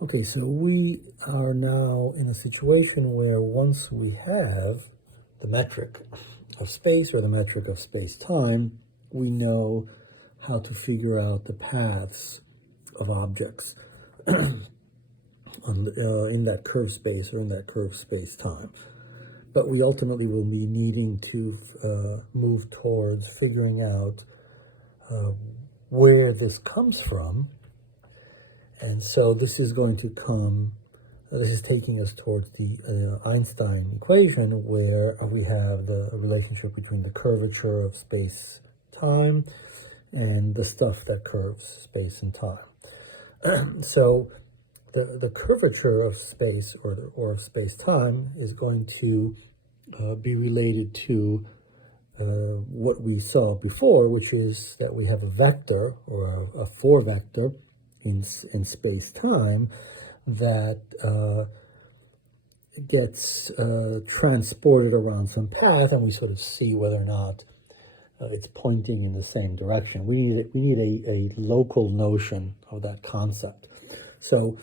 Okay, so we are now in a situation where once we have the metric of space or the metric of space-time, we know how to figure out the paths of objects in that curved space or in that curved space-time. But we ultimately will be needing to move towards figuring out where this comes from. And so this is going to come, this is taking us towards the Einstein equation, where we have the relationship between the curvature of space-time and the stuff that curves space and time. So the curvature of space or of space-time is going to be related to what we saw before, which is that we have a vector or a four vector in space-time that gets transported around some path, and we sort of see whether or not it's pointing in the same direction. We need a local notion of that concept. So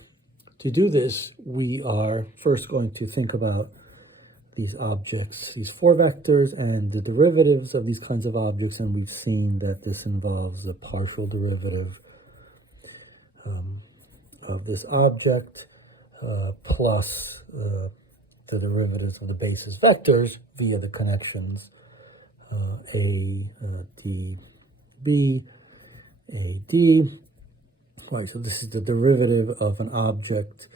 to do this, we are first going to think about these objects, these four vectors, and the derivatives of these kinds of objects, and we've seen that this involves a partial derivative of this object plus the derivatives of the basis vectors via the connections A, D, B, A, D. Right, so this is the derivative of an object,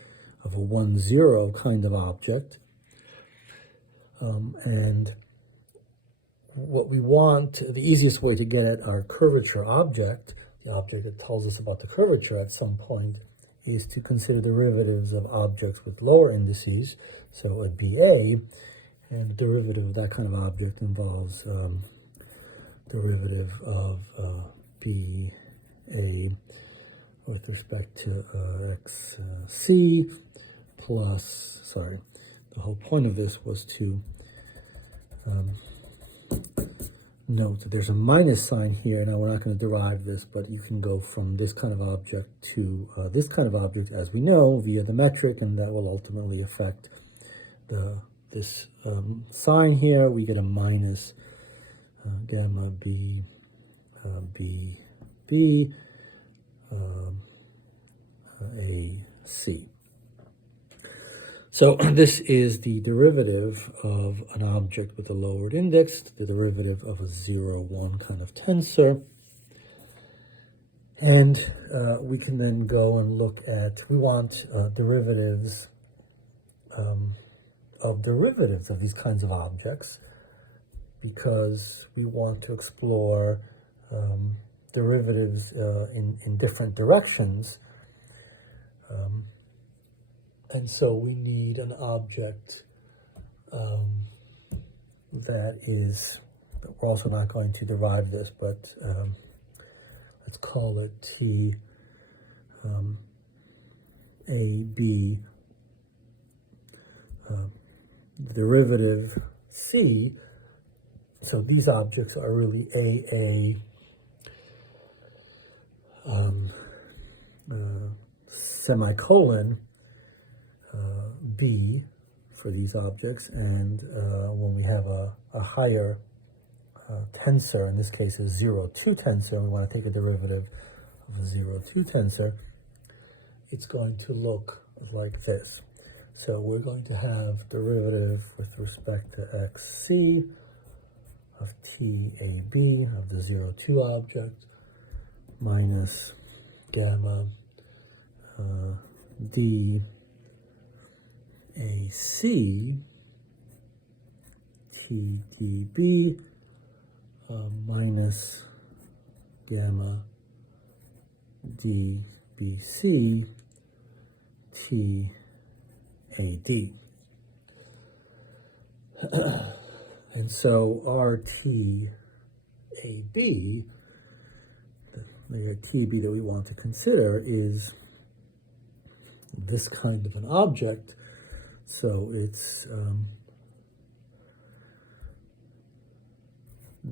of a 1, 0 kind of object. And what we want, the easiest way to get at our curvature object, the object that tells us about the curvature at some point, is to consider derivatives of objects with lower indices. So a BA, and the derivative of that kind of object involves derivative of BA with respect to XC plus, sorry, the whole point of this was to note that there's a minus sign here. Now, we're not going to derive this, but you can go from this kind of object to this kind of object, as we know, via the metric, and that will ultimately affect this sign here. We get a minus gamma B, B, B, A, C. So this is the derivative of an object with a lowered index, the derivative of a 0, 1 kind of tensor. And we can then go and look at, we want derivatives of these kinds of objects, because we want to explore derivatives in different directions. And so we need an object that is, but we're also not going to derive this, but let's call it T A, B, derivative C. So these objects are really AA semicolon B for these objects, and when we have a higher tensor, in this case a 0, 2 tensor, we want to take a derivative of a 0, 2 tensor, it's going to look like this. So we're going to have derivative with respect to XC of TAB of the 0, 2 object minus gamma D AC TDB minus gamma DBC TAD. And so our TAB, the TB that we want to consider, is this kind of an object. So it's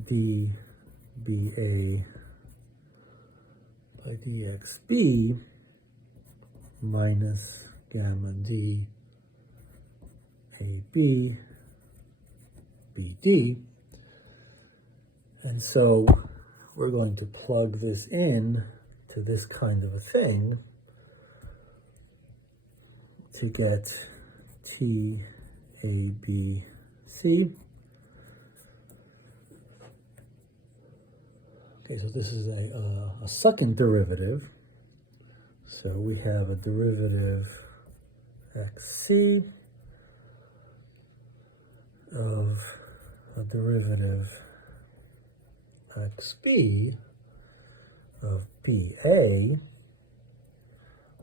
dBA by dXB minus gamma D AB BD. And so we're going to plug this in to this kind of a thing to get TABC. Okay, so this is a second derivative. So we have a derivative XC of a derivative XB of BA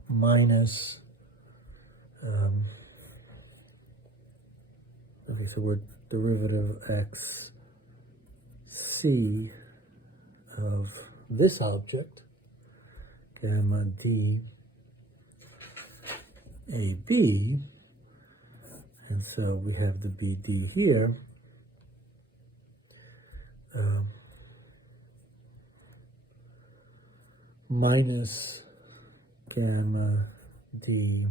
minus, okay, so we're derivative XC of this object, gamma D AB, and so we have the BD here. Minus gamma D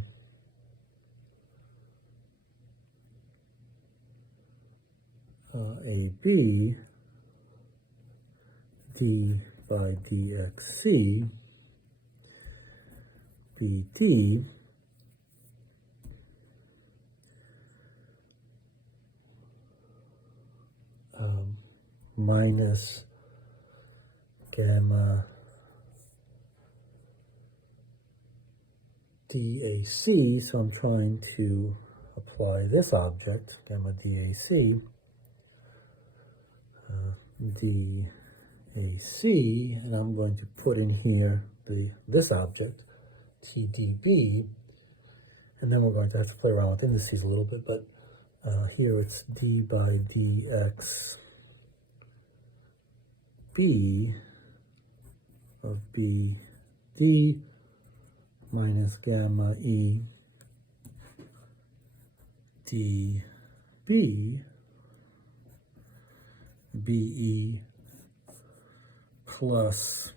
AB D by dxc BD minus gamma DAC, so I'm trying to apply this object, gamma DAC, DAC, and I'm going to put in here this object, TDB, and then we're going to have to play around with indices a little bit, but here it's D by dx B of BD minus gamma E dB BE plus,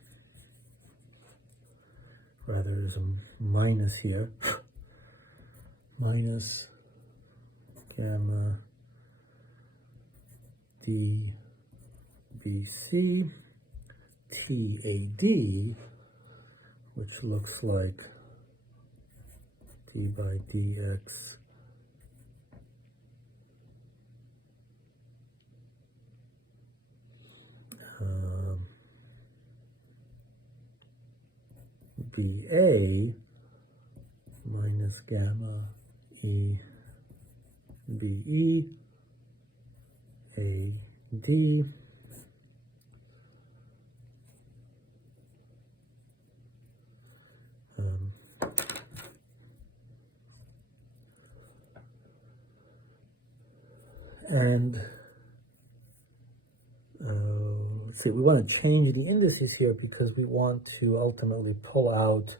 rather there's a minus here, minus gamma DBC TAD, which looks like D by dx BA minus gamma E BE AD and let's see, we want to change the indices here because we want to ultimately pull out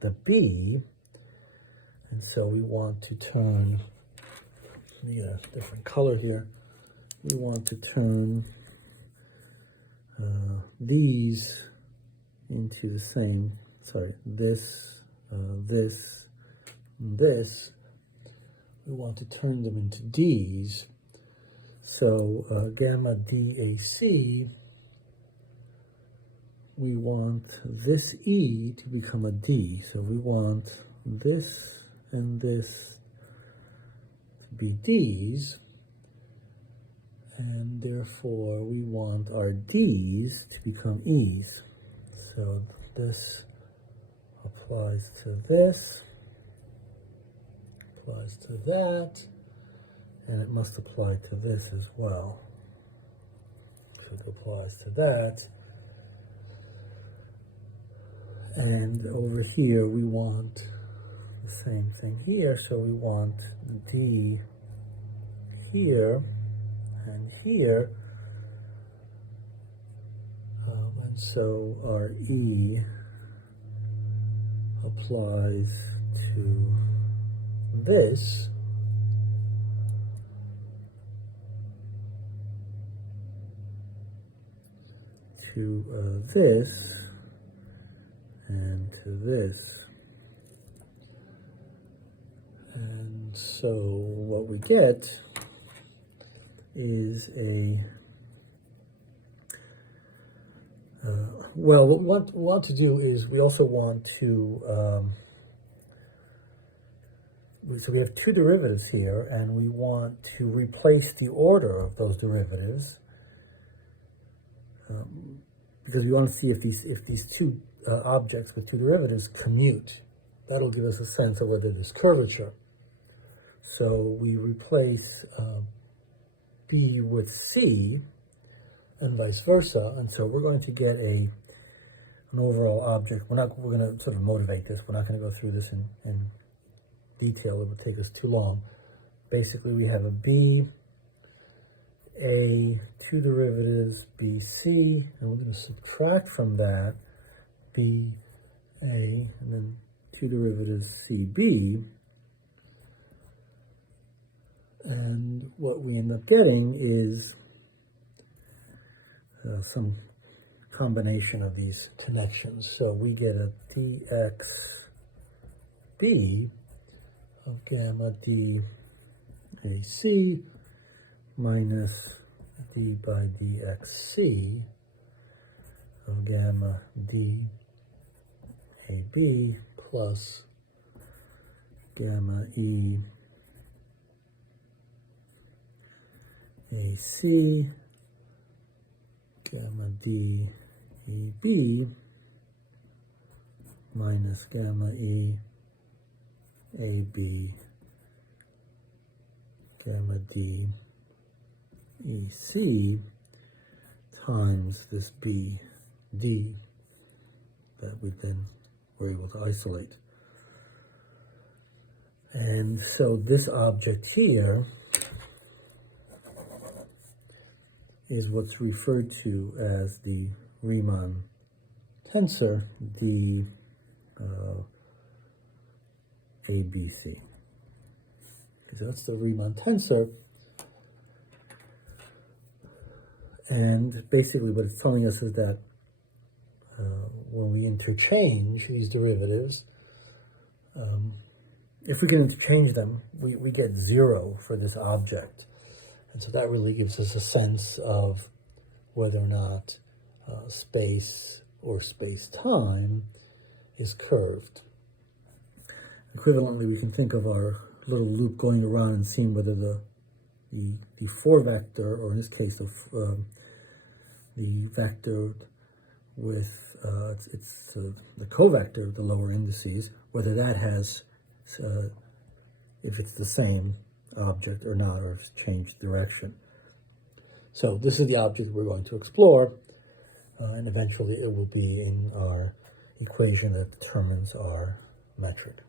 the B, and so we want to turn, need a different color here, we want to turn these into the same, sorry, this, this, we want to turn them into D's. So gamma DAC, we want this E to become a D. So we want this and this to be D's, and therefore we want our D's to become E's. So this applies to this, applies to that, and it must apply to this as well. So it applies to that. And over here we want the same thing here, so we want D here and here. And so our E applies to this. To this and to this. And so what we get is a, well, what we want to do is we also want to, so we have two derivatives here, and we want to replace the order of those derivatives because we want to see if these two objects with two derivatives commute. That'll give us a sense of whether there's curvature. So we replace B with C and vice versa, and so we're going to get an overall object. We're going to sort of motivate this. We're not going to go through this in detail. It would take us too long. Basically, we have a B, A, two derivatives, BC, and we're going to subtract from that B, A, and then two derivatives, CB. And what we end up getting is some combination of these connections. So we get a dxB of gamma dAC minus d by dxC of gamma dAB plus gamma EAC gamma dEB minus gamma EAB gamma dEC times this BD that we then were able to isolate. And so this object here is what's referred to as the Riemann tensor, the ABC. So that's the Riemann tensor. And basically what it's telling us is that when we interchange these derivatives, if we can interchange them, we get zero for this object. And so that really gives us a sense of whether or not space or space-time is curved. Equivalently, we can think of our little loop going around and seeing whether the 4 vector, or in this case, the vector with the covector, the lower indices, whether that has, if it's the same object or not, or if it's changed direction. So this is the object we're going to explore, and eventually it will be in our equation that determines our metric.